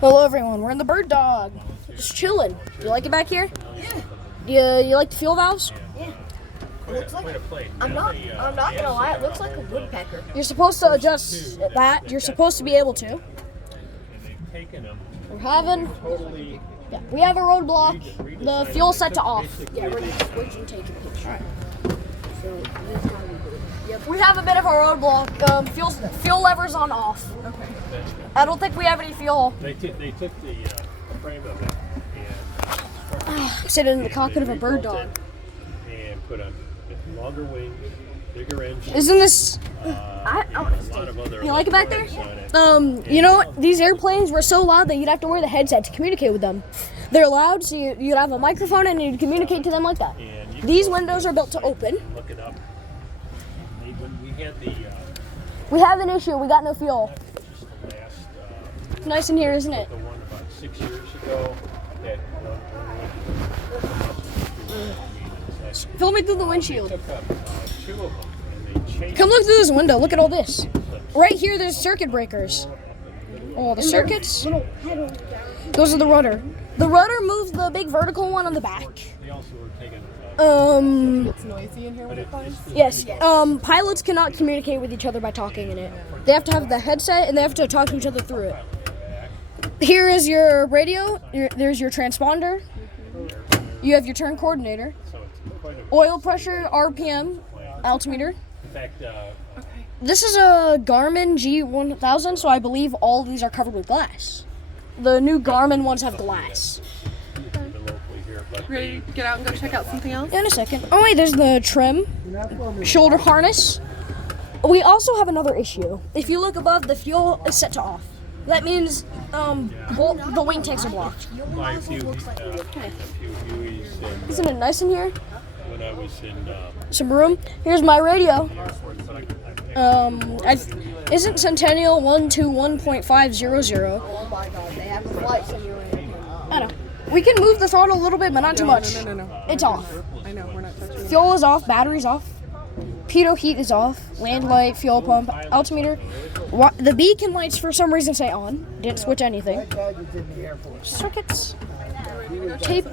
Hello everyone, we're in the Bird Dog. Just chilling. You like it back here? Yeah. You like the fuel valves? Yeah. It looks like I'm not gonna lie, it looks like a woodpecker. You're supposed to adjust that. You're supposed to be able to. We have a roadblock. The fuel's set to off. Yeah, we're gonna switch and take a picture. Alright. So this is how we do it. Yep. We have a bit of a roadblock. Fuel levers on off. Okay. I don't think we have any fuel. They took the frame of it and Sit in the cockpit of a Bird Dog. and put a longer wing, bigger engine. Isn't this? A lot of other You like it back there? electronics on it. You know what? These airplanes were so loud that you'd have to wear the headset to communicate with them. They're loud, so you'd have a microphone and you'd communicate to them like that. And you can These go windows to are built to open. Look it up. When we had the We have an issue. We got no fuel. just the last It's nice in here, isn't it? the one about 6 years ago that Fill me through the they windshield. took up 2 of them and they changed Come look through this window. Look at all this. Right here, there's circuit breakers. Oh, the circuits. Those are the rudder. The rudder moves the big vertical one on the back. They also were taking It's noisy in here when it flies. Yes. Pilots cannot communicate with each other by talking in it. They have to have the headset and they have to talk to each other through it. Here is your radio. There's your transponder. You have your turn coordinator. so it's quite a Oil pressure, RPM, altimeter. in fact This is a Garmin G1000, so I believe all of these are covered with glass. The new Garmin ones have glass. locally here but Ready to get out and go check out something else? In a second. Oh wait, there's the trim, shoulder harness. We also have another issue. If you look above, the fuel is set to off. That means the wing tanks are blocked. a few Hueys and Isn't it nice in here? when I was in Some room. Here's my radio. airport but Isn't Centennial 121.500? Oh my god, they have a flight simulator. I don't know. We can move the throttle a little bit, but not too much. No. It's off. I know, we're not touching it. Fuel is off, battery's off. Pitot heat is off. Land light, fuel pump, altimeter. The beacon lights for some reason say on. Didn't switch anything. Circuits. Tape.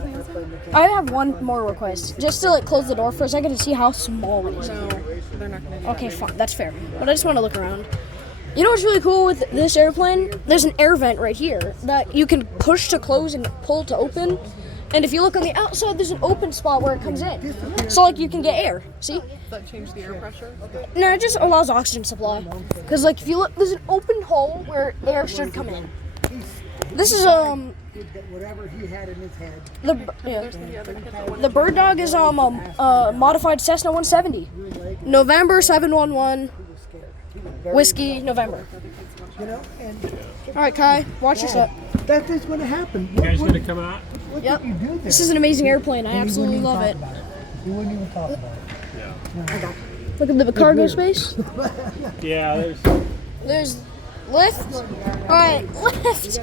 I have one more request. Just to close the door for a second to see how small it is. No, they're not going to do Okay, fine. That's fair. But I just want to look around. You know what's really cool with this airplane? There's an air vent right here that you can push to close and pull to open. And if you look on the outside, there's an open spot where it comes in. So, like, you can get air. See? Does that change the air pressure? No, it just allows oxygen supply. Because, like, if you look, there's an open hole where air should come in. This is, Whatever he had in his head. the Bird Dog is, a modified Cessna 170. November 711, Whiskey, November. You know, and Alright, Kai, watch your step. that is going to happen. you guys gonna come out What Yep. did you do there? This is an amazing airplane. I And he absolutely wouldn't love even it. talk about He wouldn't even talk about it. Look at the cargo space. yeah there's There's lift. Alright, lift.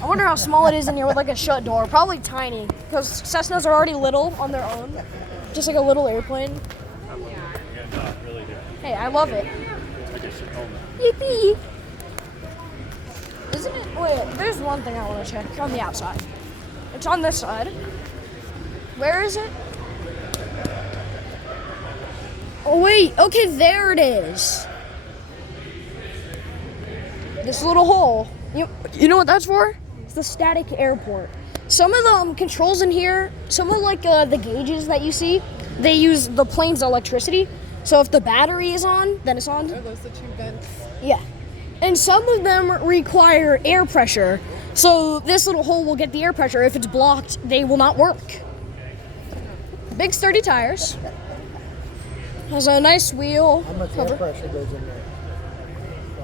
I wonder how small it is in here with like a shut door. Probably tiny, because Cessnas are already little on their own. Just like a little airplane. really good Hey, I love it. I guess at home Yippee! Isn't it? Wait, there's one thing I want to check on the outside. It's on this side. Where is it? Oh, wait. Okay, there it is. This little hole. You know what that's for? It's the static airport. Some of the controls in here, some of like the gauges that you see, they use the plane's electricity. So if the battery is on, then it's on. Are those the two vents? Yeah. And some of them require air pressure. So this little hole will get the air pressure. If it's blocked, they will not work. Big sturdy tires. Has a nice wheel How much cover. air pressure goes in there?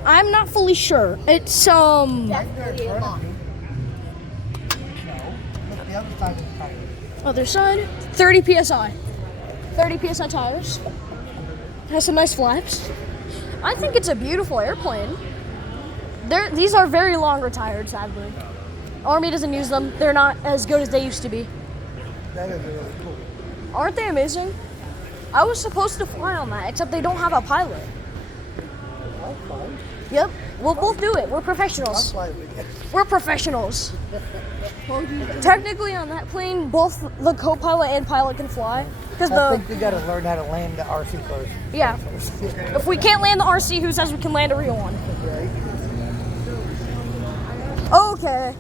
I'm not fully sure. It's Look the other side of the tire. other side, 30 psi. 30 psi tires. Has some nice flaps. I think it's a beautiful airplane. These are very long retired, sadly. Army doesn't use them. They're not as good as they used to be. That is really cool. Aren't they amazing? I was supposed to fly on that, except they don't have a pilot. That's fine. Yep. We'll both do it. We're I'll professionals. fly with you. We're professionals. Technically, on that plane, both the co-pilot and pilot can fly. Because I think we gotta learn how to land the RC first. yeah, if we can't land the RC, who says we can land a real one? Okay.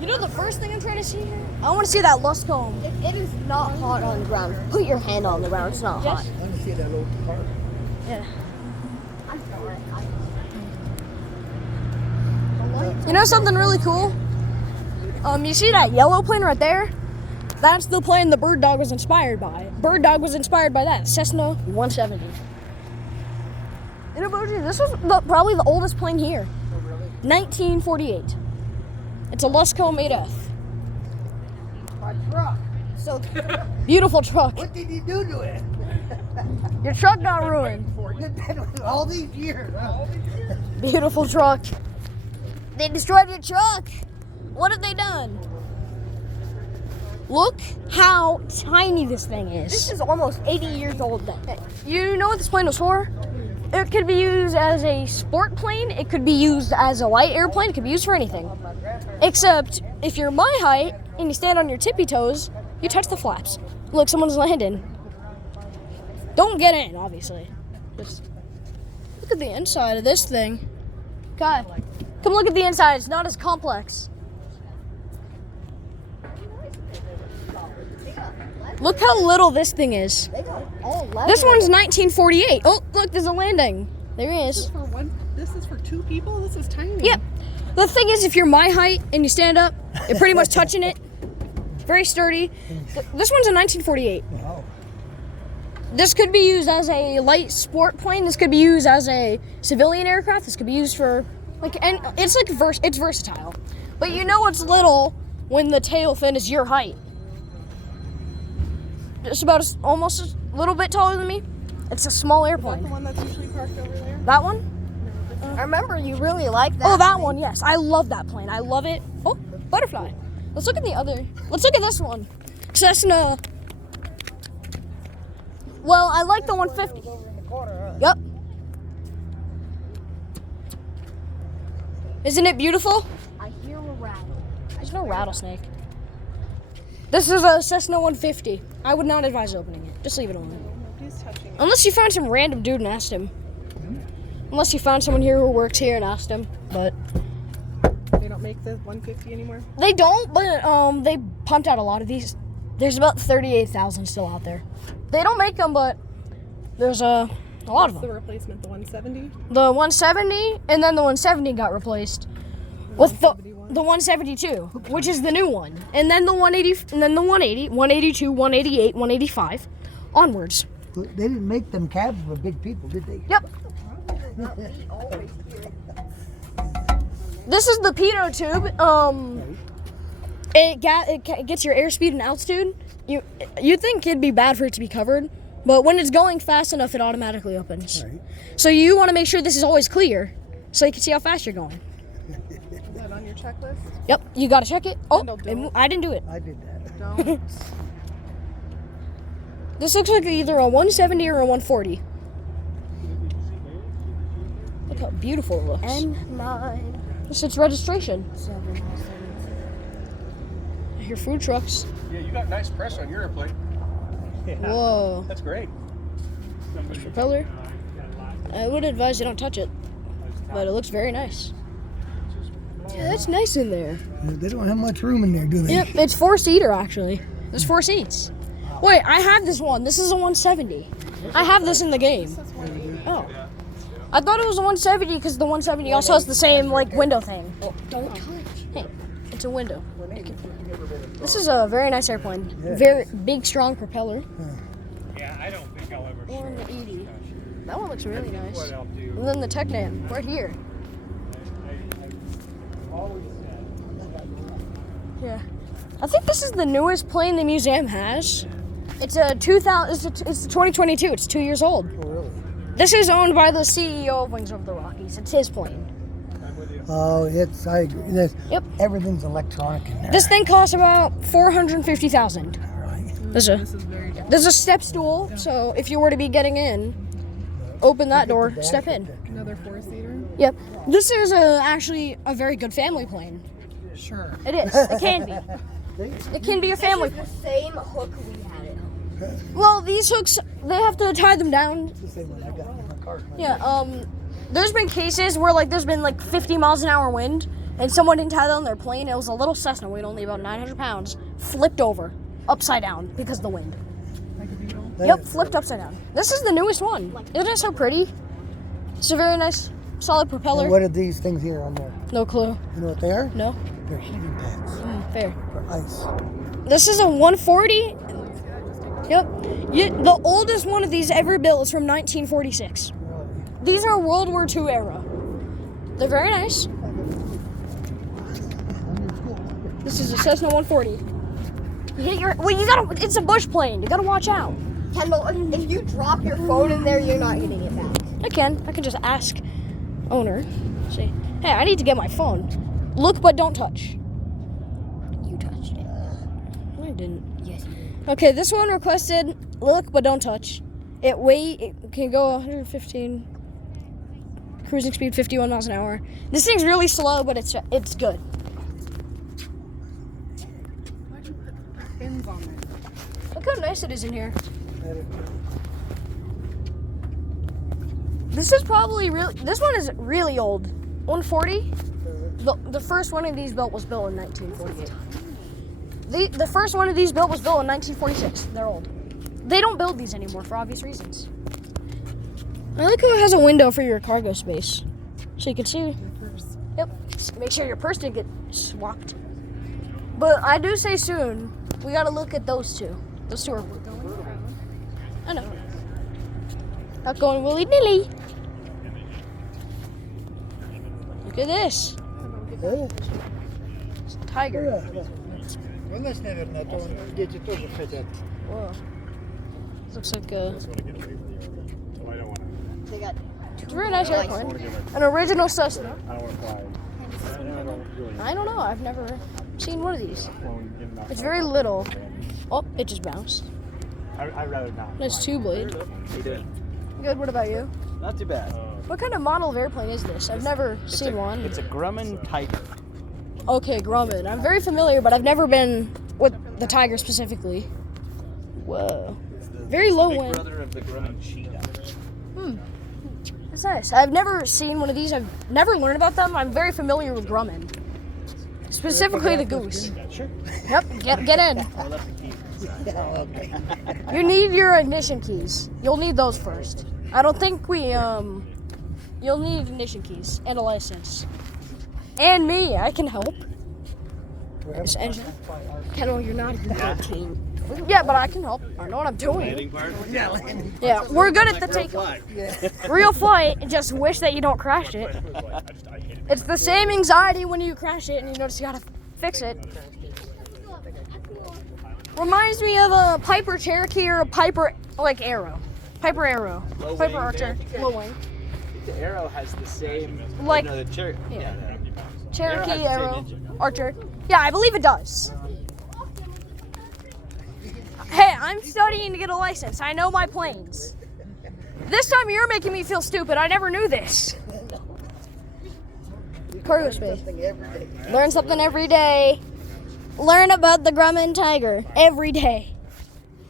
You know the first thing I'm trying to see here? I want to see that lust comb. It is not hot on the ground. Put your hand on the ground. It's not hot. I want to see that little part. Yeah. I'm sorry. You know something really cool? You see that yellow plane right there? That's the plane the Bird Dog was inspired by. Bird Dog was inspired by that, Cessna 170. And this was probably the oldest plane here. 1948. It's a Lusco made F. My truck. So Beautiful truck. What did you do to it? Your truck got ruined. All these years. Huh? Beautiful truck. They destroyed your truck. What have they done? Look how tiny this thing this is. is almost 80 years old then. You know what this plane was for? It could be used as a sport plane. It could be used as a light airplane. It could be used for anything. Except if you're my height and you stand on your tippy toes, you touch the flaps. Look, someone's landing. Don't get in, obviously. Just look at the inside of this thing. God, come look at the inside. It's not as complex. Look how little this thing is. They got all leather. This one's 1948. Oh, look, there's a landing. There he is. This is for 2 people? This is tiny. Yep. The thing is, if you're my height and you stand up, you're pretty much touching it. Very sturdy. This one's a 1948. Wow. This could be used as a light sport plane. This could be used as a civilian aircraft. This could be used for and it's it's versatile. But you know it's little when the tail fin is your height. Just about almost a little bit taller than me. It's a small Is that the airplane. one that's usually parked over there? That one? I remember you really liked that. Oh, that one, yes. I love that plane. I love it. Oh, butterfly. Let's look at the other. Let's look at this one. Cessna. Well, I like the 150. Over in the corner, huh? Yep. Isn't it beautiful? I hear a rattle. There's no rattlesnake. This is a Cessna 150. I would not advise opening it. Just leave it alone. Nobody's touching it. Unless you find some random dude and asked him. Unless you found someone here who works here and asked him. But They don't make the 150 anymore? they don't, but they pumped out a lot of these. There's about 38,000 still out there. They don't make them, but there's a lot of What's the them. replacement? The 170? The 170, and then the 170 got replaced with the 171? 172, which is the new one. And then the 180, and then the 180, 182, 188, 185, onwards. They didn't make them cabs for big people, did they? Yep. This is the pitot tube. It gets your airspeed and altitude. You'd think it'd be bad for it to be covered, but when it's going fast enough, it automatically opens. Right. So you want to make sure this is always clear, so you can see how fast you're going. Is that on your checklist? Yep, you gotta check it. Oh, Don't do it. I didn't do it. I did that. Don't. This looks like either a 170 or a 140. Look how beautiful it looks. N9. This is registration. I hear food trucks. Yeah, you got nice press on your airplane. Whoa. That's great. This propeller. I would advise you don't touch it, but it looks very nice. Yeah, that's nice in there. They don't have much room in there, do they? Yep, it's 4-seater actually. There's 4 seats. Wait, I have this one. This is a 170. I have this in the game. Oh. I thought it was a 170 because the 170 also has the same like window thing. Oh, don't touch. Hey, it's a window. This is a very nice airplane. Very big, strong propeller. Yeah, I don't think I'll ever 180. That one looks really nice. what I'll do. And then the Technam right here. Yeah, I think this is the newest plane the museum has. It's a 2000. It's 2022. It's 2 years old. Oh, really? This is owned by the CEO of Wings Over the Rockies. It's his plane. Oh, I agree. Yep. Everything's electronic in there. This thing costs about $450,000. Right. There's a step stool, so if you were to be getting in, open that door, step in. Another 4-seater? Yep. This is actually a very good family plane. Sure. It is. It can be. It can be a family This plane. is the same hook we had it on. Well, these hooks, they have to tie them down. It's the same one I got in my car. Yeah, there's been cases where, like, there's been, like, 50 miles an hour wind, and someone didn't tie down their plane. It was a little Cessna, weighed only about 900 pounds, flipped over, upside down, because of the wind. Yep, flipped upside down. This is the newest one. Isn't it so pretty? It's a very nice, solid propeller. What are these things here on there? No clue. You know what they are? No? They're heating pads Fair. for ice. This is a 140. Yep. The oldest one of these ever built is from 1946. These are World War II era. They're very nice. This is a Cessna 140. You hit your, well, you gotta, it's a bush plane. You gotta watch out. Kendall, if you drop your phone in there, you're not getting it back. I can just ask owner. Say, hey, I need to get my phone. Look but don't touch. You touched it. No, I didn't. Yes, you did. Okay, this one requested look but don't touch. It can go 115. Cruising speed 51 miles an hour. This thing's really slow, but it's good. Why'd you put pins on it? Look how nice it is in here. This is probably this one is really old. 140. The first one of these built was built in 1948. The first one of these built was built in 1946. They're old. They don't build these anymore for obvious reasons. I like how it has a window for your cargo space, so you can see. Yep. Make sure your purse didn't get swapped. But I do say soon we gotta look at those two. Those two are. I know. Not going willy nilly. Look at this. Oh, It's a tiger. Вылазь, наверное, а то дети тоже хотят. Whoa. Looks like I just want to get away from you. Oh, I don't want to. They got it's a very nice airplane. An original Cessna. I don't want to fly. I don't really. I don't know. I've never seen one of these. Flown in and out. It's very little. Oh, it just bounced. I'd rather not. Nice two blade. How you doing? Good. What about you? Not too bad. What kind of model of airplane is this? I've never seen one. It's a Grumman Tiger. Okay, Grumman. I'm very familiar, but I've never been with the Tiger specifically. Whoa. Very low Big wind. brother of the Grumman Cheetah. That's nice. I've never seen one of these. I've never learned about them. I'm very familiar with Grumman. Specifically the goose. Sure. Yep, get in. Well, that's the key. You need your ignition keys. You'll need those first. I don't think you'll need ignition keys and a license. And me, I can help. This engine. Kendall, you're not even 13. Yeah, but I can help. I know what I'm doing. Yeah, we're good at the takeoff. Real flight, just wish that you don't crash it. It's the same anxiety when you crash it and you notice you gotta fix it. Reminds me of a Piper Cherokee or a Piper, like, Arrow. Piper Arrow. Low Piper wing Archer. there. Low wing. The Arrow has the same. Like- No, the Yeah. Arrow Cherokee, has the same Arrow, engine. Archer. Yeah, I believe it does. Hey, I'm studying to get a license. I know my planes. This time you're making me feel stupid. I never knew this. Cargo space. Learn something every day. Learn about the Grumman Tiger every day.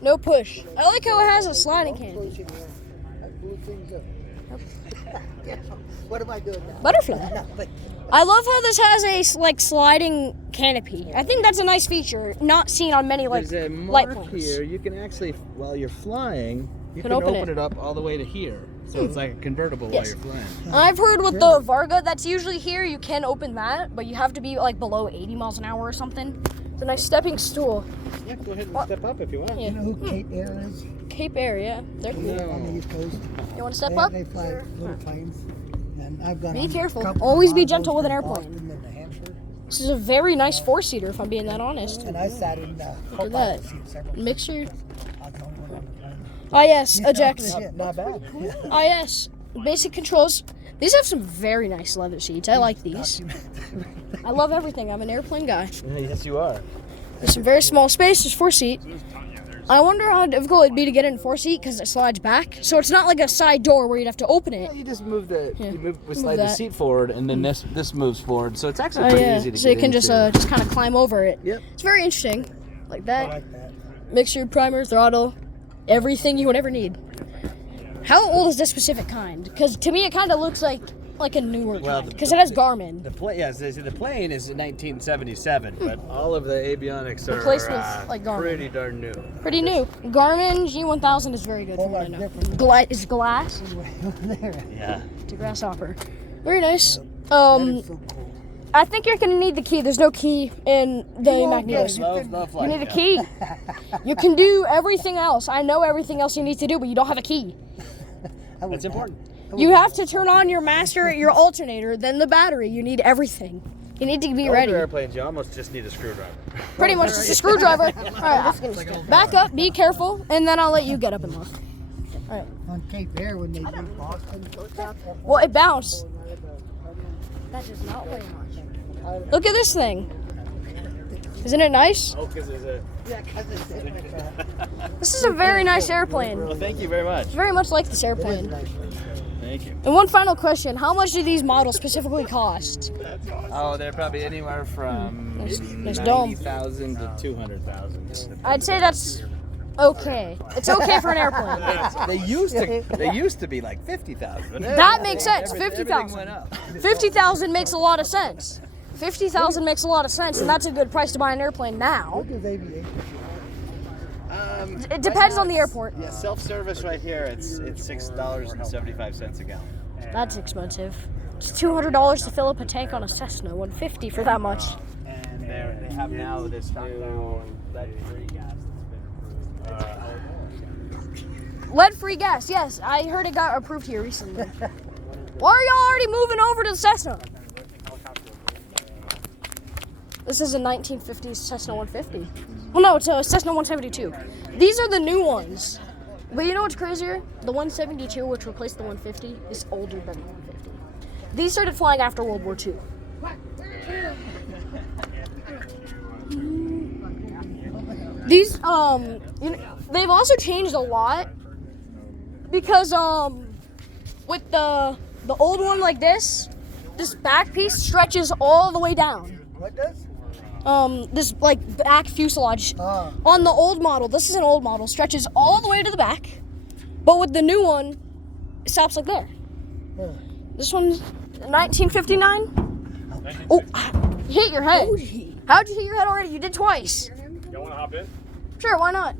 No push. I like how it has a sliding canopy. What am I doing now? Butterfly. I love how this has a sliding canopy. I think that's a nice feature, not seen on many There's a light mark planes. here. You can actually, while you're flying, you Can can open open it. it up all the way to here. So it's like a convertible Yes. while you're flying. I've heard with the Varga that's usually here, you can open that, but you have to be like below 80 miles an hour or something. It's a nice stepping stool. Yeah, go ahead and What? step up if you want. Yeah. You know who Cape Air is? Cape Air, yeah. They're cool. No. On the East Coast. You want to step They, up? they fly little planes. And I've gone Be on a careful. couple Always of be Monzos gentle with an from airplane. Boston to New Hampshire. This is a very nice four-seater, if I'm being that honest. And I sat in the Look at co-pilot that. seat several times. Mixture. I was the only one on the plane. Ah, yes. Eject. Not bad. Ah, yes. Basic controls. These have some very nice leather seats. I like these. I love everything. I'm an airplane guy. Yes, you are. There's some very small space. There's 4-seat. I wonder how difficult it'd be to get it in 4-seat because it slides back. So it's not like a side door where you'd have to open it. You just move the Yeah. slide the that. seat forward, and then this moves forward. So it's actually pretty easy to So you get can just into. kind of climb over it. Yep. It's very interesting, like I that. like that. Mixture, primer, throttle, everything you would ever need. How old is this specific kind? Because to me it kind of looks like a newer Well, kind. Because it has Garmin. The plane, yes, the plane is 1977, but all of the avionics are Replacements like Garmin. pretty darn new. Pretty new. Garmin G1000 is very good. From what I know. Is glass. Yeah. It's a grasshopper. Very nice. That is so cool. I think you're gonna need the key. There's no key in the Magnetos. Love You need a key. You can do everything else. I know everything else you need to do, but you don't have a key. That's important. You have to turn on your master, your alternator, then the battery. You need everything. You need to be ready. Older airplanes, you almost just need a screwdriver. Pretty much just a screwdriver. All right, back up, be careful, and then I'll let you get up and look. On Cape Air when they do Boston. Well, it bounced. That does not weigh much. Look at this thing. Isn't it nice? Oh, because there's a. This is a very nice airplane. Well, thank you very much. Very much like this airplane. Thank you. And one final question: how much do these models specifically cost? Oh, they're probably anywhere from Nice dome. 90,000 to 200,000. I'd say that's okay. It's okay for an airplane. They used to be like 50,000. That makes sense. Everything 50,000. went up. 50,000 makes a lot of sense. 50,000 makes a lot of sense, and that's a good price to buy an airplane now. What does aviation? It depends on the airport. Yeah, self-service right here. It's $6.75 a gallon. That's expensive. It's $200 to fill up a tank on a Cessna. $150 for that much. And they have now this new lead-free gas that's been approved. Lead-free gas. Yes, I heard it got approved here recently. Why are y'all already moving over to the Cessna? This is a 1950s Cessna 150. Well, no, it's a Cessna 172. These are the new ones. But you know what's crazier? The 172, which replaced the 150, is older than the 150. These started flying after World War II. These, they've also changed a lot because, with the old one like this back piece stretches all the way down. What does? This like back fuselage on the old model. This is an old model. Stretches all the way to the back, but with the new one, it stops like there. This one's 1959. Oh, you hit your head. How'd you hit your head already? You did twice. Y'all want to hop in? Sure, why not?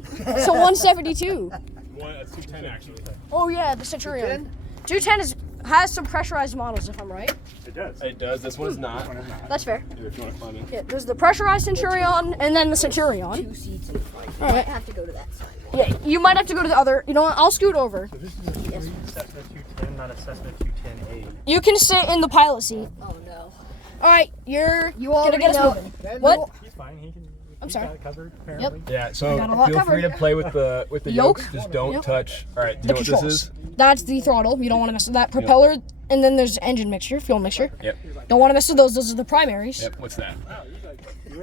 So 172. It's 210 actually. Oh yeah, the Centurion. 210 has some pressurized models, if I'm right. It does. It does. This one is not. That's fair. If you want to climb in. Yeah, there's the pressurized Centurion and then the Centurion. 2 seats in front. All right. I have to go to that side. Yeah, you might have to go to the other. You know what? I'll scoot over. This is a Cessna 210, not a Cessna 210A. You can sit in the pilot seat. Oh no. All right, you're You gonna already get us know. moving. What? He's fine. I'm sorry. Got it covered, apparently. Yep. Yeah. So got a lot feel free covered. to play with the Yoke? yokes. Just don't Yep. touch. All right. Do The you know what controls. this is? That's the throttle. You don't want to mess with that. Propeller, and then there's engine mixture, fuel mixture. Yep. Don't want to mess with those. Those are the primaries. Yep. What's that?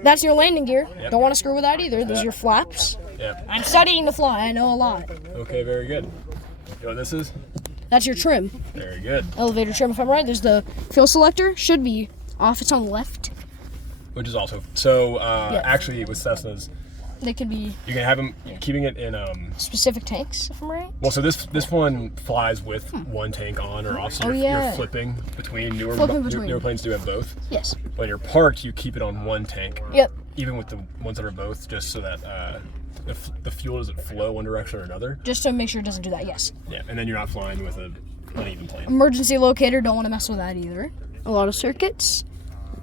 That's your landing gear. Yep. Don't want to screw with that either. Those are your flaps. Yep. I'm studying to fly. I know a lot. Okay. Very good. You know what this is? That's your trim. Very good. Elevator trim, if I'm right. There's the fuel selector. Should be off. It's on the left. Which is also so. Actually, with Cessnas, They can be you can have them keeping it in specific tanks, if I'm right. Well, so this one flies with one tank on or off, so you're flipping between newer planes do have both. Yes. When you're parked, you keep it on one tank. Yep. Even with the ones that are both, just so that the fuel doesn't flow one direction or another. Just to make sure it doesn't do that. Yes. Yeah, and then you're not flying with an uneven plane. Emergency locator. Don't want to mess with that either. A lot of circuits.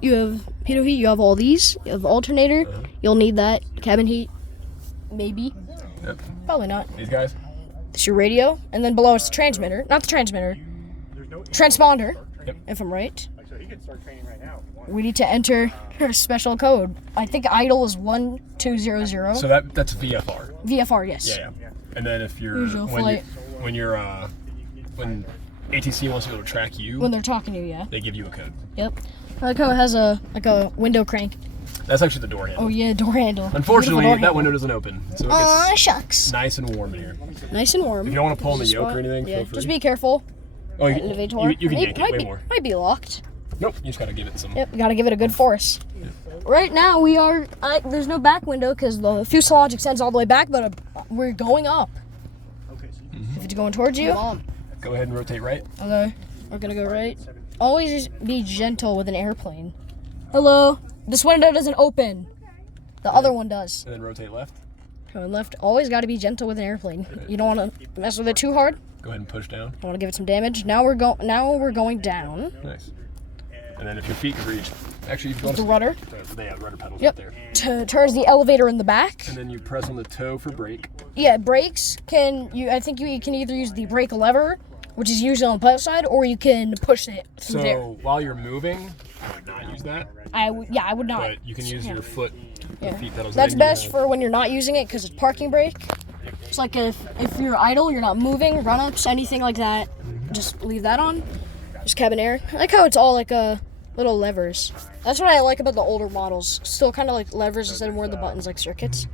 You have pitot heat. You have all these. You have alternator. You'll need that. Cabin heat. Maybe. Yep. Probably not. These guys. It's your radio, and then below it's the transmitter. Not the transmitter. Transponder. Yep. If I'm right. So he can start training right now. We need to enter a special code. I think idle is 1200. So that's VFR. VFR, yes. Yeah. And then if you're Usual flight. when ATC wants to be able to track you, When they're talking to you, yeah. they give you a code. Yep. I like how it has a window crank. That's actually the door handle. Oh yeah, door handle. Unfortunately, Door that handle. window doesn't open, so it Aw, gets shucks. nice and warm in here. Nice and warm. If you don't want to pull on the yoke Spot. or anything, Yeah, feel free. just be careful. Oh, you Elevator. can yank it might way be, more. Might be locked. Nope, you just gotta give it some. Yep, gotta give it a good force. Right now we are. There's no back window because the fuselage extends all the way back, but we're going up. If it's going towards you, Go ahead and rotate right. okay, we're gonna go right. Always be gentle with an airplane. Hello. This window doesn't open. The other one does. And then rotate left. Going left. Always got to be gentle with an airplane. You don't want to mess with it too hard. Go ahead and push down. I want to give it some damage. Now we're going down. Nice. And then if your feet can reach, actually, if you want The rudder. the rudder pedals Yep. right there. Turns the elevator in the back. And then you press on the toe for brake. Yeah, brakes I think you can either use the brake lever, which is usually on the pilot side, or you can push it through So there. while you're moving, I would not use that. I would not. But you can use your foot, Yeah. feet pedals. That's and then you best have- for when you're not using it because it's parking brake. It's like if you're idle, you're not moving, run-ups, anything like that, just leave that on. Just cabin air. I like how it's all like little levers. That's what I like about the older models. Still kind of like levers instead of more of the buttons like circuits.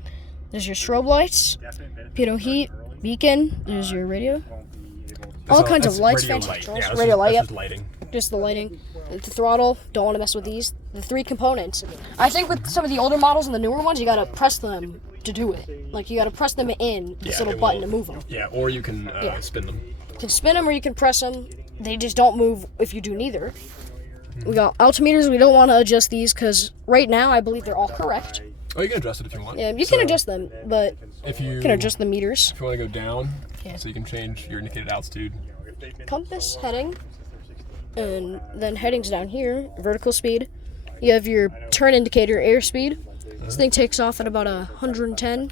There's your strobe lights, pitot heat, beacon. There's your radio. All kinds of that's lights, radio fancy light. controls. Yeah, Radio light, that's yep. just lighting. Just the lighting, the throttle. Don't want to mess with these. The 3 components. I think with some of the older models and the newer ones, you gotta press them to do it. Like you gotta press them in this Yeah, little it button will- to move them. Yeah, or you can Yeah. spin them. You can spin them or you can press them. They just don't move if you do neither. We got altimeters. We don't want to adjust these because right now I believe they're all correct. Oh, you can adjust it if you want. Yeah, you So can adjust them, but If you you can adjust the meters. If you want to go down, Yeah. so you can change your indicated altitude. Compass heading, and then headings down here. Vertical speed. You have your turn indicator, airspeed. This thing takes off at about 110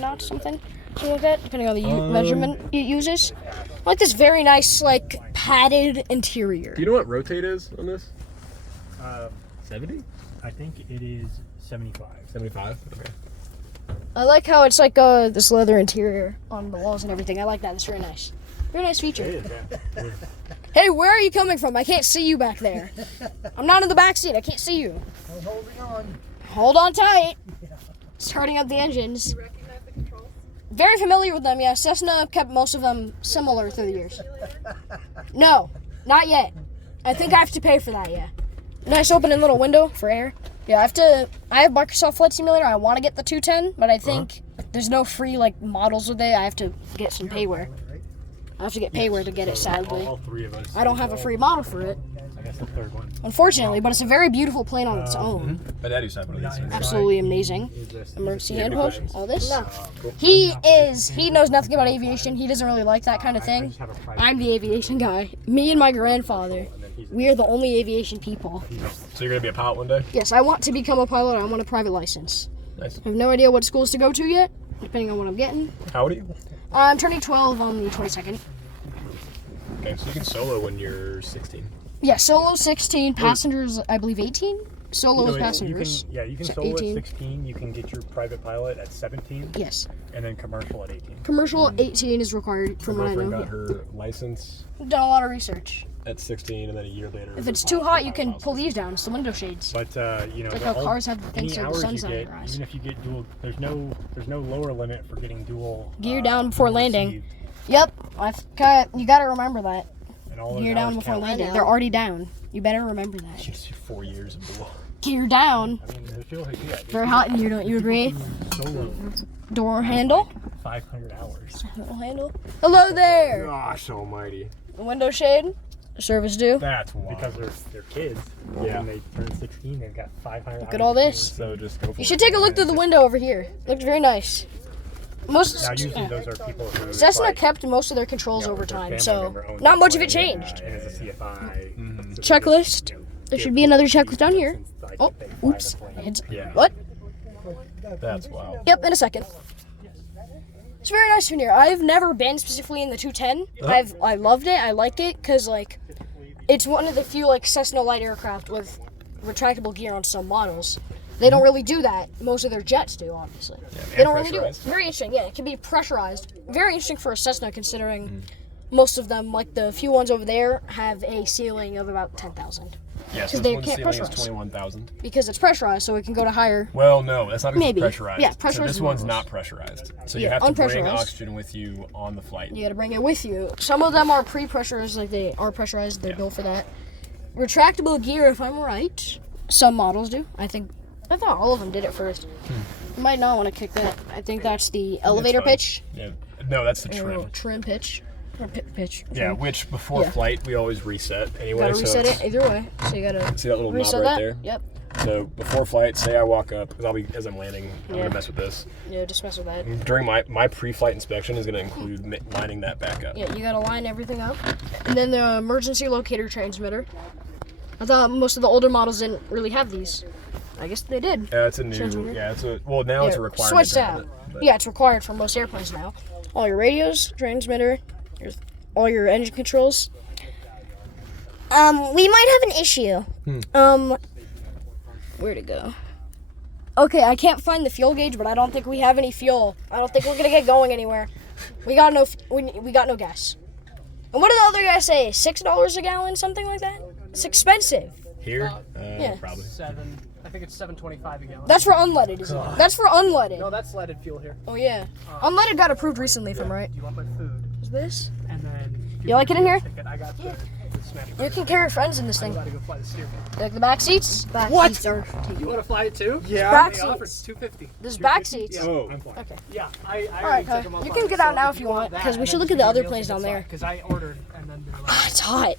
knots, something like that, depending on the measurement it uses. I like this very nice, like padded interior. Do you know what rotate is on this? 70? I think it is 75. 75? Okay. I like how it's like this leather interior on the walls and everything. I like that. It's very nice. Very nice feature. Hey, where are you coming from? I can't see you back there. I'm not in the back seat. I can't see you. I'm holding on. Hold on tight. Starting up the engines. Very familiar with them, yeah. Cessna kept most of them similar through the years. No, not yet. I think I have to pay for that, yeah. Nice opening little window for air. Yeah, I have Microsoft Flight Simulator. I want to get the 210, but I think there's no free like models with it. I have to get some payware. I have to get payware to get it, sadly. All 3 of us. I don't have a free model for it, I guess the 3rd one. unfortunately, but it's a very beautiful plane on its own. My dad used to have one of these. Absolutely amazing. Is this Emergency handhold, all this. He knows nothing about aviation. He doesn't really like that kind of thing. I'm the aviation guy. Me and my grandfather, we are the only aviation people. So you're gonna be a pilot one day? Yes, I want to become a pilot. I want a private license. Nice. I have no idea what schools to go to yet, depending on what I'm getting. How old are you? I'm turning 12 on the 22nd. Okay, so you can solo when you're 16. Yeah, solo 16, passengers I believe 18. Solo with You passengers. can So solo 18. at 16. You can get your private pilot at 17, Yes. and then commercial at 18. Commercial 18 is required from My what I girlfriend know. got Yeah. her license I've done a lot of research. at 16, and then a year later. If it's too hot, you can pull these down. It's the window shades. But Like how cars have the things any so the hours sun's you not in get, your eyes. even if you get dual, there's no lower limit for getting dual. Gear down before dual landing. received, Yep, you gotta remember that. and all those Gear down hours before count. landing. They're already down. You better remember that. You just do 4 years of dual. Gear down. I mean, it feels like Very hot in here, don't you agree? solo Door handle. 500 hours. Door handle. Hello there. Gosh almighty. The window shade. Service due. That's wild. Because they're kids. Yeah. When they turn 16, they've got 500 Look at all this. So just go for You it. should take a look through the window over here. Looks very nice. Most Now, usually those are people who. Cessna like, kept most of their controls over their time, family so member owns not the much of it plane, changed. And is a CFI. So they Checklist. just, There give should be another checklist down here. since, like, Oh, they fly the oops. plane. It's- Yeah. What? That's wild. Yep, in a second. It's very nice in here. I've never been specifically in the 210. I loved it. I liked it because like it's one of the few like Cessna light aircraft with retractable gear on some models. They don't really do that. Most of their jets do, obviously. They don't really do it. pressurized. Very interesting. Yeah, it can be pressurized. Very interesting for a Cessna considering most of them, like the few ones over there, have a ceiling of about 10,000. Yeah, so because this they one's can't ceiling is pressurize. 21,000. Because it's pressurized, so it can go to higher. Well, no, that's not because Maybe. it's pressurized. Yeah, So pressurized this one's is not pressurized. So you Yeah, have to bring unpressurized. oxygen with you on the flight. You gotta bring it with you. Some of them are pre-pressurized, like they are pressurized. They're built for that. Retractable gear, if I'm right. Some models do. I thought all of them did it first. You might not want to kick that. I think that's the elevator fine. pitch. Yeah. No, that's the Or trim. trim pitch. Or pitch. Yeah, trim. which before Yeah. flight we always reset anyway. Gotta so reset it's- it either way. So you gotta See that little knob reset right that. there? Yep. So before flight, say I walk up, because as I'm landing, I'm Yeah. gonna mess with this. Yeah, just mess with that. During my pre-flight inspection is gonna include lining that back up. Yeah, you gotta line everything up. And then the emergency locator transmitter. I thought most of the older models didn't really have these. I guess they did. Yeah, it's a new. Transmitter. Yeah, it's a. Well, now it's a requirement. Switched to have out. it, but- Yeah, it's required for most airplanes now. All your radios, transmitter, all your engine controls. We might have an issue. Where'd it go? Okay, I can't find the fuel gauge, but I don't think we have any fuel. I don't think we're gonna get going anywhere. We got no gas. And what did the other guy say? $6 a gallon, something like that? It's expensive. Here, Yeah. probably. I think it's $7.25 a gallon. That's for unleaded, isn't it? That's for unleaded. No, that's leaded fuel here. Oh yeah, unleaded got approved recently, if I'm right. Do you want my food? Is this? And then You like it in here? I got the smash. You can carry friends in this thing. Gotta go fly the steer. Like the back seats? What? Seats are You want to fly it too? Yeah. back They offer seats. $250. There's back seats. Oh, Okay. Yeah, I All right, already Kai. took them up You on can it, get out so now if you want want, that, because we and should then look just at the give other me planes down there. Because I ordered and then they're Ah, like, it's hot.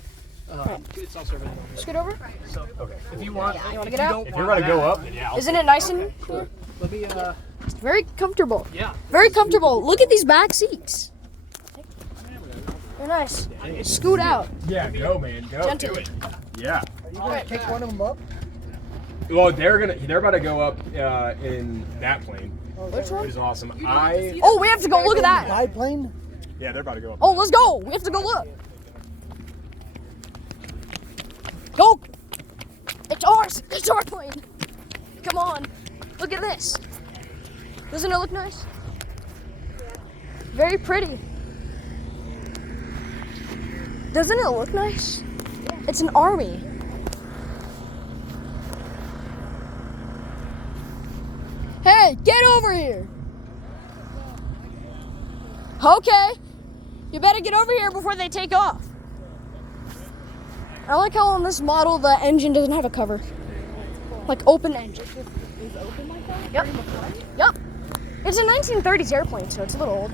it's also available. Scoot over. So if you want, You wanna if get out? don't if you're want gonna go that, up, then yeah. Isn't it nice in here? let me Very comfortable. yeah. Very comfortable. Look at these back seats. They're nice. Scoot out. Yeah, go, man, go. Gentle. Do it. Yeah. You gonna pick one of them up? Well, they're about to go up in that plane, Which which one? is awesome. Oh, we have to go. Look at that. Biplane? Yeah, they're about to go up. Oh, let's go. We have to go look. Go. It's ours. It's our plane. Come on. Look at this. Doesn't it look nice? Very pretty. Doesn't it look nice? It's an army. Hey, get over here. Okay. You better get over here before they take off. I like how on this model the engine doesn't have a cover. Like open engine. Is it open like that? Yep. Yep. It's a 1930s airplane, so it's a little old.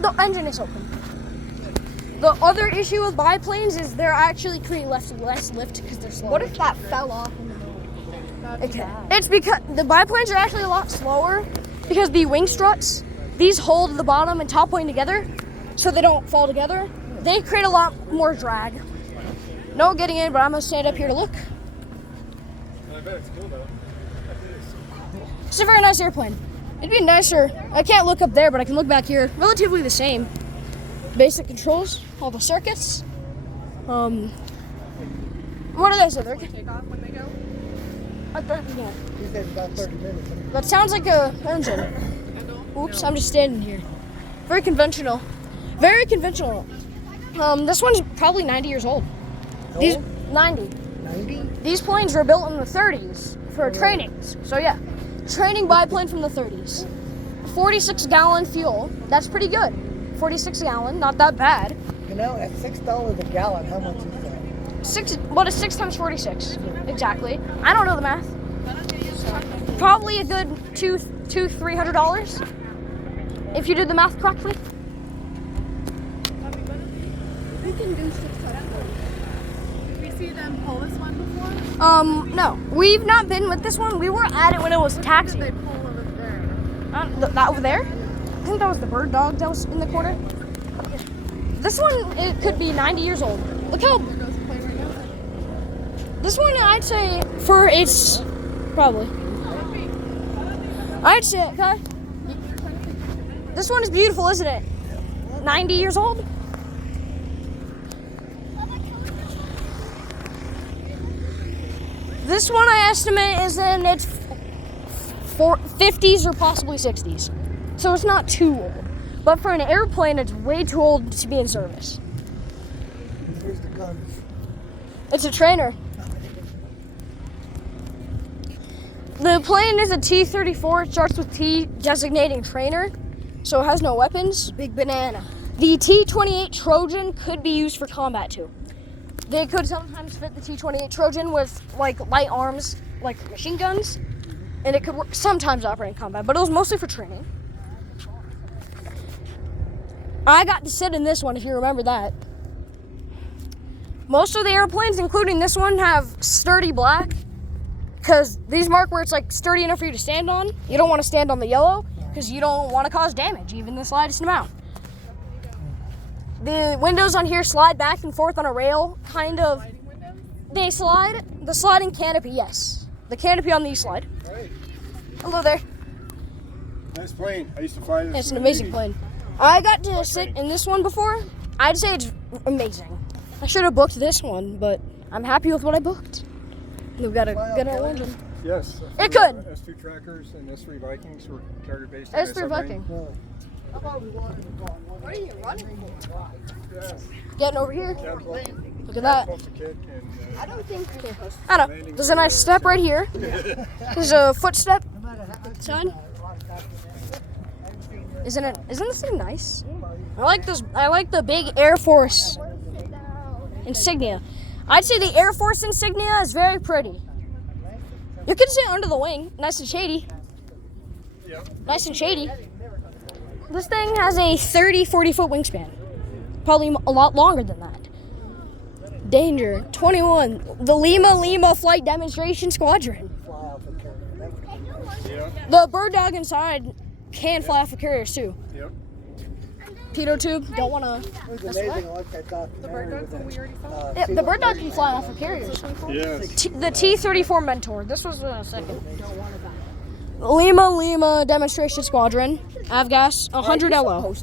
The engine is open. The other issue with biplanes is they're actually creating less lift because they're slow. What if that fell off in the middle? It's because the biplanes are actually a lot slower because the wing struts, these hold the bottom and top plane together so they don't fall together. They create a lot more drag. No getting in, but I'm gonna stand up here to look. It's a very nice airplane. It'd be nicer. I can't look up there, but I can look back here. Relatively the same. Basic controls, all the circuits. What are they, sir? Take off when they go? Yeah. He said about 30 minutes. That sounds like a engine. Oops, I'm just standing here. Very conventional. Very conventional. This one's probably 90 years old. These 90. 90? These planes were built in the 30s for trainings. So yeah, training biplane from the 30s. 46-gallon fuel. That's pretty good. 46 gallon, not that bad. You know, at $6 a gallon, how much is that? What is 6 times 46? Exactly. I don't know the math. Probably a good $300 if you did the math correctly. We can do successful. Did we see them pull this one before? No, we've not been with this one. We were at it when it was taxi. They pull over there. That over there? I think that was the bird dog that was in the corner. This one, it could be 90 years old. Look how. There goes the plane right now. This one, I'd say, for its. Probably. I'd say, okay. This one is beautiful, isn't it? 90 years old? This one, I estimate, is in its 50s or possibly 60s. So it's not too old. But for an airplane, it's way too old to be in service. Here's the guns. It's a trainer. The plane is a T-34. It starts with T designating trainer, so it has no weapons. Big banana. The T-28 Trojan could be used for combat too. They could sometimes fit the T-28 Trojan with like light arms, like machine guns, and it could sometimes operate in combat, but it was mostly for training. I got to sit in this one, if you remember that. Most of the airplanes, including this one, have sturdy black, because these mark where it's like sturdy enough for you to stand on. You don't want to stand on the yellow, because you don't want to cause damage, even the slightest amount. The windows on here slide back and forth on a rail, kind of. They slide. The sliding canopy, yes. The canopy on these slide. Hello there. Nice plane. I used to fly this. It's an amazing plane. I got to sit in this one before. I'd say it's amazing. I should have booked this one, but I'm happy with what I booked. We've got a good old engine. Yes. It could. S2 Trackers and S3 Vikings were carrier based. S3 Viking. What are you running for? Getting over here. Look at that. I don't think you're supposed I don't know. There's a nice step right here. There's a footstep. Son. Isn't this thing nice? I like this. I like the big Air Force insignia. I'd say the Air Force insignia is very pretty. You can sit under the wing, nice and shady. Nice and shady. This thing has a 40 foot wingspan. Probably a lot longer than that. Danger 21. The Lima Flight Demonstration Squadron. The bird dog inside can fly off of carriers too. Yep. Pitot tube, don't want to. The bird dog's one we already saw. Yeah, the bird dog can fly off of carriers. Yes. The T-34 Mentor. This was a second. Lima Demonstration Squadron. Avgas 100 LO.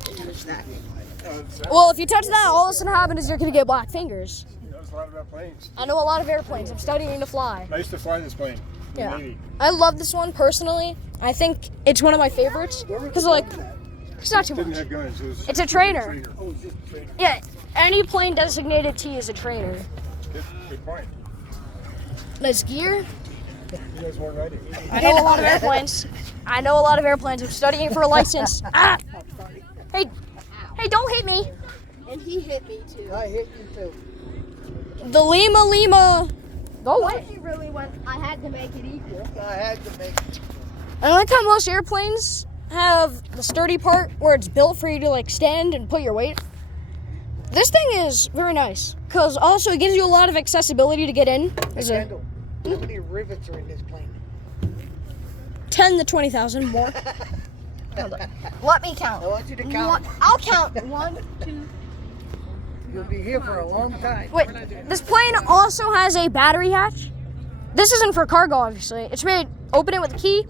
Well, if you touch that, all that's gonna happen is you're gonna get black fingers. Knows a lot about planes. I know a lot of airplanes. I'm studying to fly. I used to fly this plane. Yeah. Navy. I love this one personally. I think it's one of my favorites because like it's not too Didn't much. have guns. It's a trainer. Yeah, any plane designated T is a trainer. Good point. Nice gear. You guys weren't riding. I know a lot of airplanes. I'm studying for a license. Ah! Hey, don't hit me. And he hit me too. I hit you too. The Lima. Go away. He really went. I had to make it equal. I had to make it. I like how most airplanes have the sturdy part where it's built for you to like stand and put your weight. This thing is very nice because also it gives you a lot of accessibility to get in. There's a Kendall, how many rivets are in this plane? 10 to 20,000 more. Let me count. I want you to count. I'll count. 1, 2. You'll be here for a long time. Wait, this plane also has a battery hatch. This isn't for cargo, obviously. It's made, open it with a key.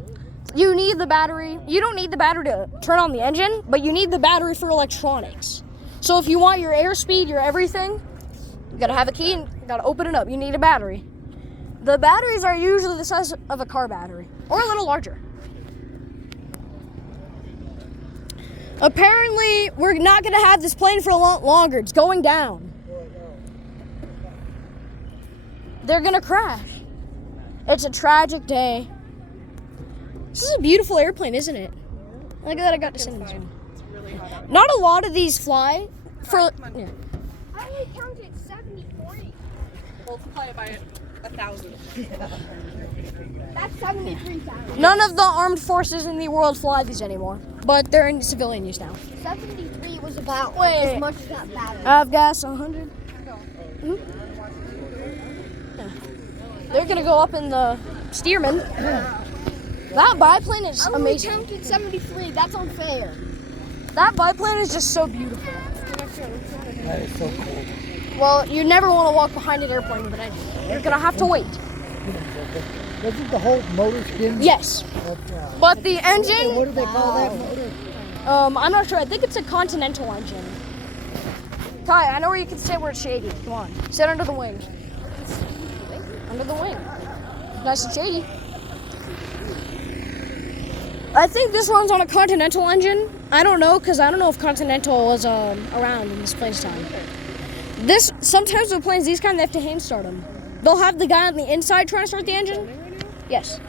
You need the battery. You don't need the battery to turn on the engine, but you need the battery for electronics. So if you want your airspeed, your everything, you gotta have a key and you gotta open it up. You need a battery. The batteries are usually the size of a car battery, or a little larger. Apparently, we're not gonna have this plane for a lot longer. It's going down. They're gonna crash. It's a tragic day. This is a beautiful airplane, isn't it? Look at that, I got to sit in this one. It's really hot out. Not a lot of these fly for. Yeah. I only counted 74. Multiply it by 1,000. That's 73,000. None of the armed forces in the world fly these anymore, but they're in civilian use now. 73 was about Wait. as much as that battery. Avgas 100. Yeah. They're gonna go up in the Stearman. That biplane is I only amazing. counted 73. That's unfair. That biplane is just so beautiful. That is so cool. Well, you never want to walk behind an airplane with an engine. You're gonna have to wait. Doesn't the whole motor spin? Yes, but the What engine. do they call that motor? I'm not sure. I think it's a Continental engine. Kai, I know where you can sit where it's shady. Come on, sit under the wing. Under the wing. Nice and shady. I think this one's on a Continental engine. I don't know, because I don't know if Continental was around in this plane's time. Sometimes with planes, these kind, they have to hand start them. They'll have the guy on the inside trying to start the engine. Yes.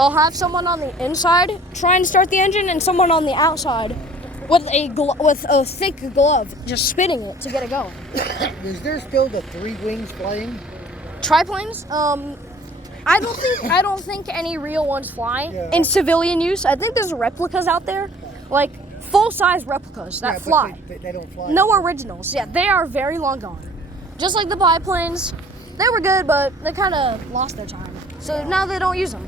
they'll have someone on the inside trying to start the engine and someone on the outside with a thick glove just spinning it to get it going. Is there still the 3 wings flying? Triplanes? I don't think any real ones fly in civilian use. I think there's replicas out there, like full-size replicas that fly. They don't fly. No originals. Yeah, they are very long gone. Just like the biplanes, they were good, but they kind of lost their time. So now they don't use them.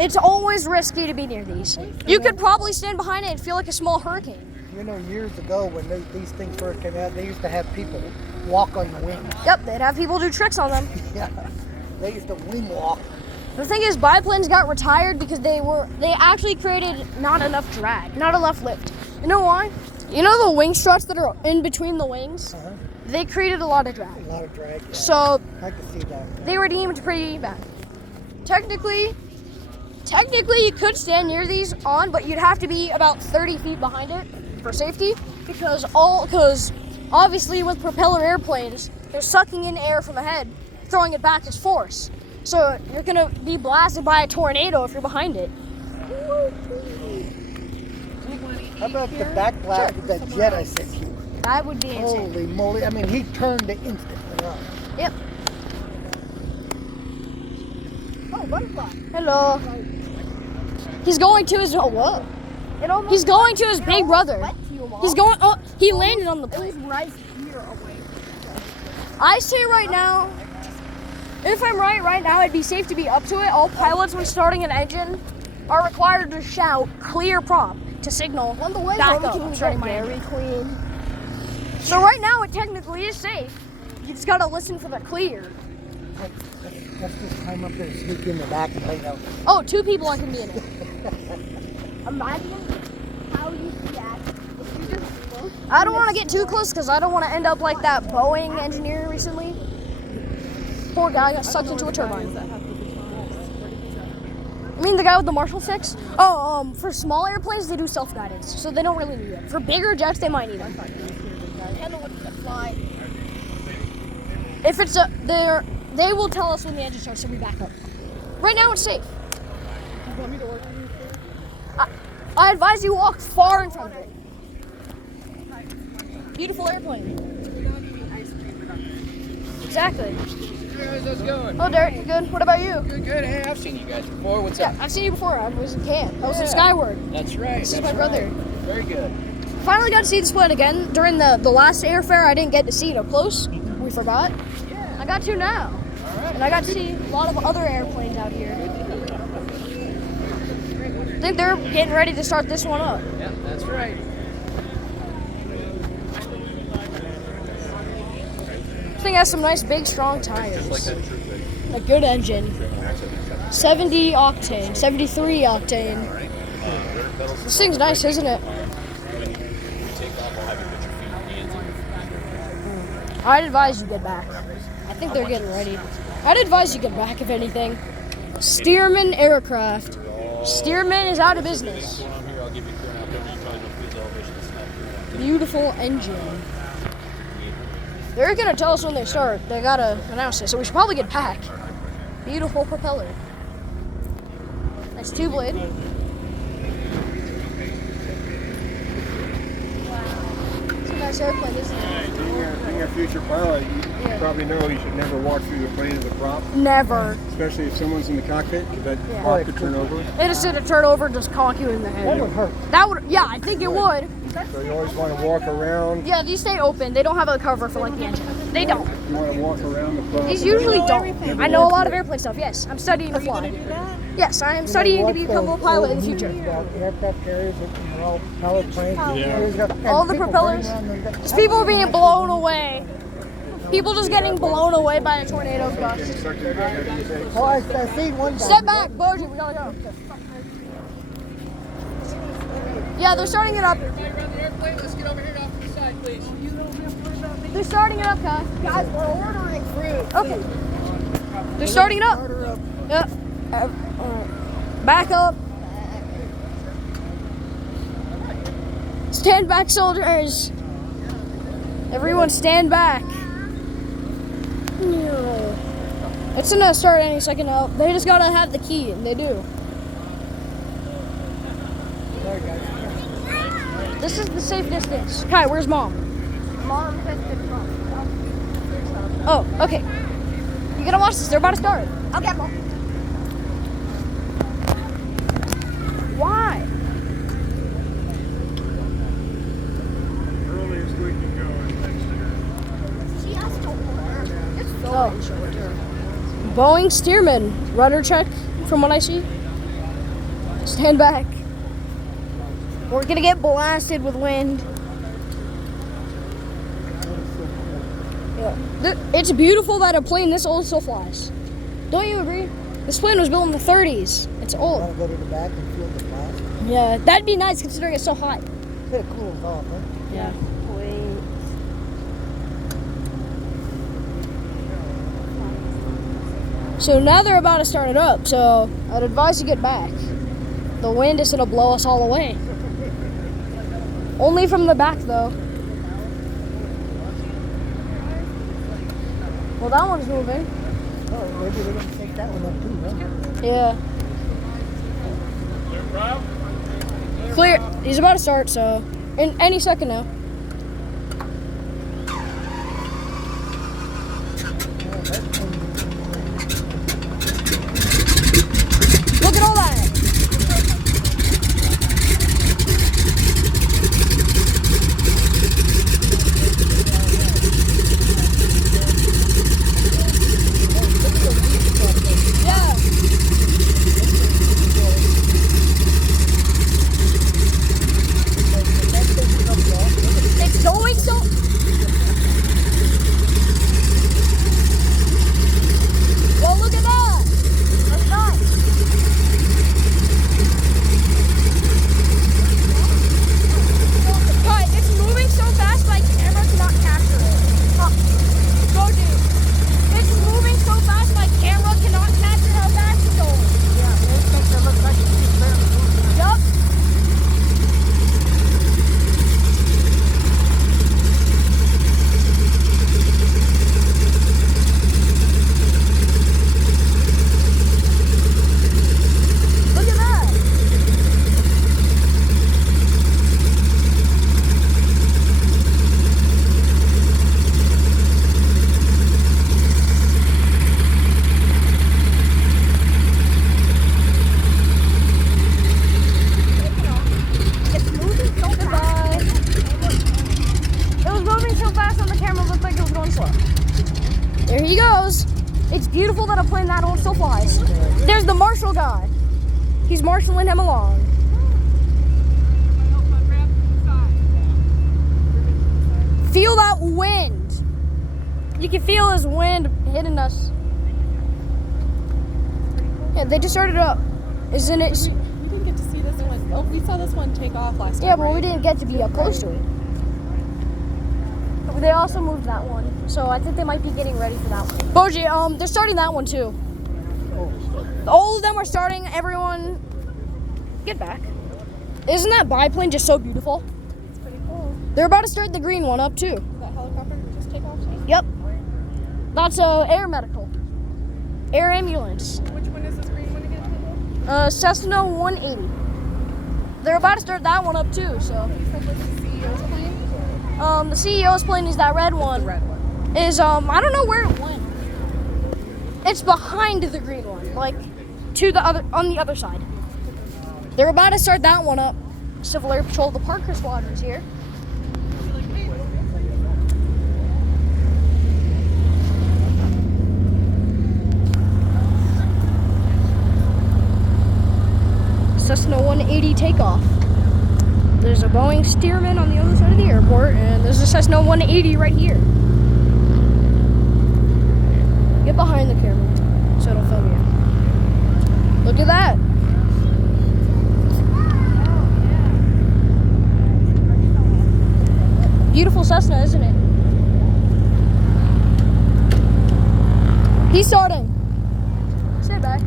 It's always risky to be near these. You could probably stand behind it and feel like a small hurricane. You know, years ago when these things first came out, they used to have people walk on the wings. Yep, they'd have people do tricks on them. Yeah, they used to wing walk. The thing is, biplanes got retired because they actually created not enough drag, not enough lift. You know why? You know the wing struts that are in between the wings? Uh-huh. They created a lot of drag. A lot of drag. Yeah. So I can see that. they were deemed pretty bad. Technically, you could stand near these on, but you'd have to be about 30 feet behind it for safety, because obviously with propeller airplanes, they're sucking in air from the head, throwing it back as force. So you're gonna be blasted by a tornado if you're behind it. How about the back blast of that jet I sent you? That would be insane. Holy moly! I mean, he turned it instantly on. Yep. Oh, butterfly. Hello. He's going to his He's going to his big brother. He's going. Oh, he landed on the plane. Right here away. I say right now, if I'm right now, it'd be safe to be up to it. All pilots, when starting an engine, are required to shout "clear prop" to signal On the way back home, up. can I'm we starting get my Dairy engine. Queen? So right now, it technically is safe. You just gotta listen for the clear. Let's just climb up there and sneak in the back and lay down. Oh, 2 people I can be in it. Imagine how you react if you just look. I don't want to get too close because I don't want to end up like that Boeing engineer recently. Poor guy got sucked into a turbine. I mean the guy with the Marshall 6? Oh, for small airplanes they do self-guidance, so they don't really need it. For bigger jets they might need it. If it's they will tell us when the engine starts, so we back up. Right now it's safe. I advise you walk far in front of it. Beautiful airplane. Exactly. Hey guys, how's it going? Oh, Derek, you good? What about you? Good, good. Hey, I've seen you guys before. What's Yeah, up? I've seen you before. I was in camp. I was in Skyward. That's right. This is my brother. Very good. Finally got to see this plane again. During the last airfare, I didn't get to see it up close. We forgot. I got to now. And I got to see a lot of other airplanes out here. I think they're getting ready to start this one up. Yeah, that's right. This thing has some nice, big, strong tires. A good engine. 70 octane, 73 octane. This thing's nice, isn't it? I'd advise you get back. I think they're getting ready. I'd advise you get back, if anything. Stearman Aircraft. Stearman is out of business. Beautiful engine. They're gonna tell us when they start. They gotta announce it, so we should probably get back. Beautiful propeller. Nice 2-blade. It's a nice airplane, isn't it? Being a future pilot, you probably know you should never walk through the plane as a prop, Never. especially if someone's in the cockpit, because that prop could turn over. They just did a turn over and just conk you in the head. That would hurt. That would, yeah, I think it would. So you always want to walk around. Yeah, these stay open. They don't have a cover for like the engine. They don't. You want to walk around the prop. These usually don't. I know a lot of airplane stuff. Yes, I'm studying to fly. Yes, I am studying to become a pilot in the future. Aircraft carriers, they're all powered planes. All the propellers. These people are being blown away. People just getting blown away by a tornado gust. Oh, I seen one guy. Step back, Boji, we gotta go. Yeah, they're starting it up. Let's get over here off to the side, please. They're starting it up, guys. Guys, we're ordering fruit. Okay. They're starting it up. Yep. Back up. Stand back, soldiers. Everyone stand back. It's It's gonna start any second now. They just gotta have the key, and they do. Sorry, guys. This is the safe distance. Kai, where's mom? Mom said to come. Oh, okay. You gotta watch this. They're about to start. Okay, Mom. Why? Earliest we can go is next year. She has to work. It's so Oh. Boeing Stearman. Rudder check, from what I see. Stand back. We're gonna get blasted with wind. Yeah. It's beautiful that a plane this old still flies. Don't you agree? This plane was built in the 30s. It's old. Want to go to the back and feel the blast? Yeah, that'd be nice considering it's so hot. Could have cooled off, huh? Yeah. So now they're about to start it up, so I'd advise you get back. The wind is gonna blow us all away. Only from the back though. Well, that one's moving. Oh, maybe they're going to take that one up too, huh? Yeah. Clear. He's about to start, so in any second now. Look at all that. Yeah. It's going so. Well, look at that. That's nice. But it's moving so fast my camera cannot capture it. Go, dude. It's moving so fast my camera cannot capture how fast it's going. Yeah, it makes it look like it's barely moving. Yup. Look at that. It's moving so fast. Goodbye. It was moving so fast on the camera, it looked like it was going slow. There he goes. It's beautiful that a plane that old still flies. There's the marshal guy. He's marshaling him along. Feel that wind. You can feel his wind hitting us. Yeah, they just started up. Isn't it? We didn't get to see this one. Oh, we saw this one take off last Yeah, time. but we right? didn't get to be up close to it. They also moved that one, so I think they might be getting ready for that one. Boji, they're starting that one too. All of them are starting. Everyone, get back. Isn't that biplane just so beautiful? It's pretty cool. They're about to start the green one up too. That helicopter just take off too? Yep. That's air medical, air ambulance. Which one is this green one again? Cessna 180. They're about to start that one up too. So, You said what's the CEO's plane? the CEO's plane is that red one. The red one. Is I don't know where it went. It's behind the green one, like to the other on the other side. They're about to start that one up. Civil Air Patrol, the Parker Squadron's here. Cessna 180 takeoff. There's a Boeing Stearman on the other side of the airport, and there's a Cessna 180 right here. Get behind the camera so it'll film you. Look at that. Beautiful Cessna, isn't it? He's starting. Stay back.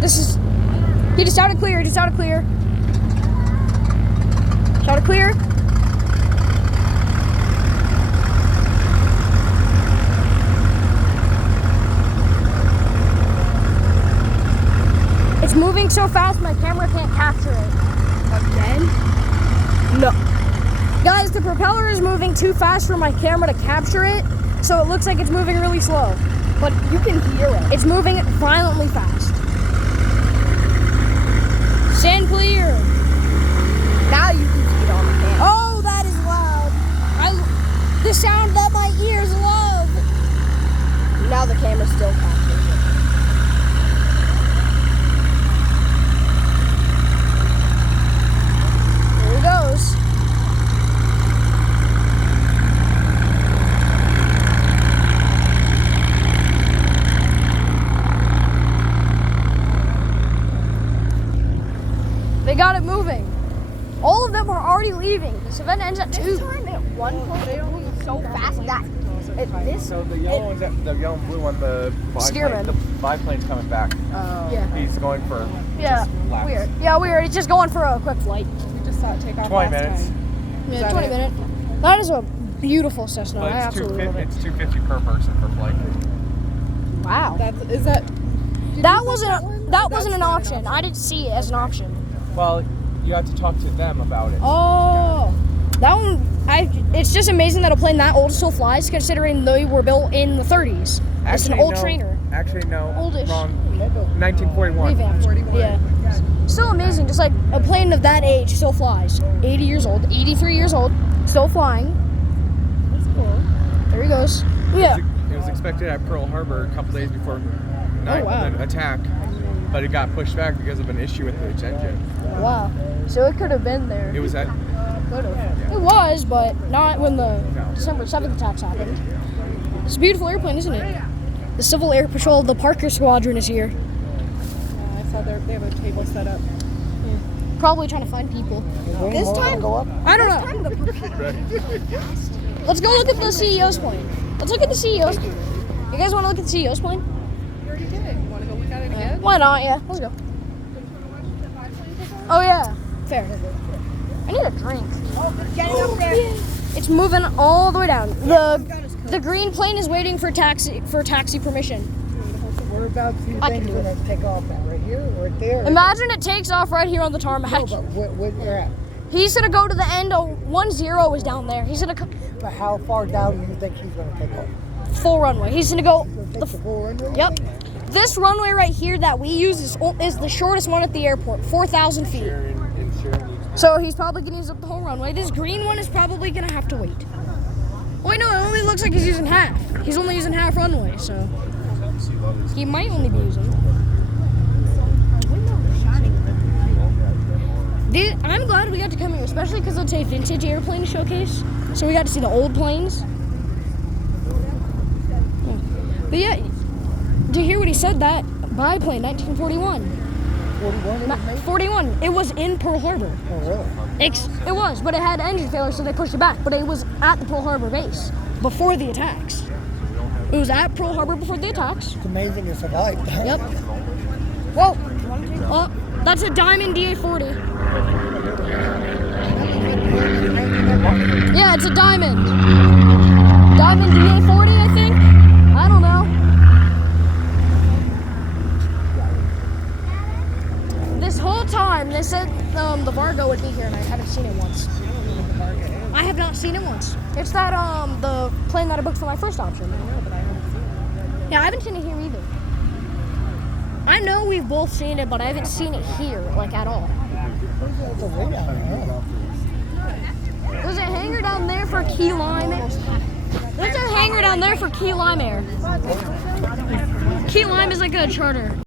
This is. He just started clear. Just started clear. Started clear. moving so fast my camera can't capture it. Again? No. Guys, the propeller is moving too fast for my camera to capture it, so it looks like it's moving really slow. But you can hear it. It's moving violently fast. Stand clear. Now you can see it on the camera. Oh, that is loud. The sound that my ears love. Now the camera's still capturing it. There he goes. They got it moving. All of them are already leaving. This event ends at 2. This time at one point it moved so fast that So the yellow one's the yellow and blue one, the Steerman. biplane's coming back. Yeah. He's going for Yeah. laps. Weird. Yeah, weird. It's just going for a quick flight. We just saw it take off 20 last minutes. time. Yeah, 20 minutes. That is a beautiful Cessna. But I it's absolutely love it. It's $250 per person per flight. Wow. Is that? did That you wasn't book one? that Or wasn't that's an not option. I didn't see it as an option. Well, you have to talk to them about it. Oh, that one. It's just amazing that a plane that old still flies, considering they were built in the 30s. It's an old trainer. Actually, no. Oldish. Wrong. 1941. Revamped. 41. Yeah. Still amazing, just like a plane of that age still flies. 80 years old, 83 years old, still flying. That's cool. There he goes. Yeah. It was expected at Pearl Harbor a couple days before wow. the attack, but it got pushed back because of an issue with its engine. Wow. So it could have been there. It was at Could have. It was, but not when the December 7th attacks happened. It's a beautiful airplane, isn't it? The Civil Air Patrol of the Parker Squadron is here. I saw they have a table set up. Probably trying to find people. This time, go up. I don't know. Let's go look at the CEO's plane. Let's look at the CEO's. You guys want to look at the CEO's plane? You already did. You want to go look at it again? Why not? Yeah, let's go. Oh yeah, fair. I need a drink. getting up there. It's moving all the way down. The green plane is waiting for taxi permission. Whereabouts do you I think can it's do going to take off at? Right here or right there? Imagine it takes off right here on the tarmac. No, but where at? He's gonna go to the end. 10 is down there. He's gonna But how far down do you think he's going to take off? full runway. He's gonna go. He's going to take the full runway? Yep. This runway right here that we use is the shortest one at the airport, 4,000 feet. So he's probably gonna use up the whole runway. This green one is probably gonna have to wait. Wait, no, it only looks like he's using half. He's only using half runway, so he might only be using. I'm glad we got to come here, especially because it's a vintage airplane showcase. So we got to see the old planes. But yeah, did you hear what he said? That biplane, 1941. 41. It was in Pearl Harbor. Oh, really? It was, but it had engine failure, so they pushed it back. But it was at the Pearl Harbor base before the attacks. It was at Pearl Harbor before the attacks. It's amazing it survived. Yep. Whoa. That's a Diamond DA-40. Yeah, it's a Diamond. Diamond DA-40, I think? I don't know. This whole time, they said the Vargo would be here, and I haven't seen it once. I have not seen it once. It's that, the plane that I booked for my first option. Yeah, I haven't seen it here either. I know we've both seen it, but I haven't seen it here, like, at all. There's a hangar down there for Key Lime. There's a hangar down there for Key Lime Air. Key Lime is like a charter.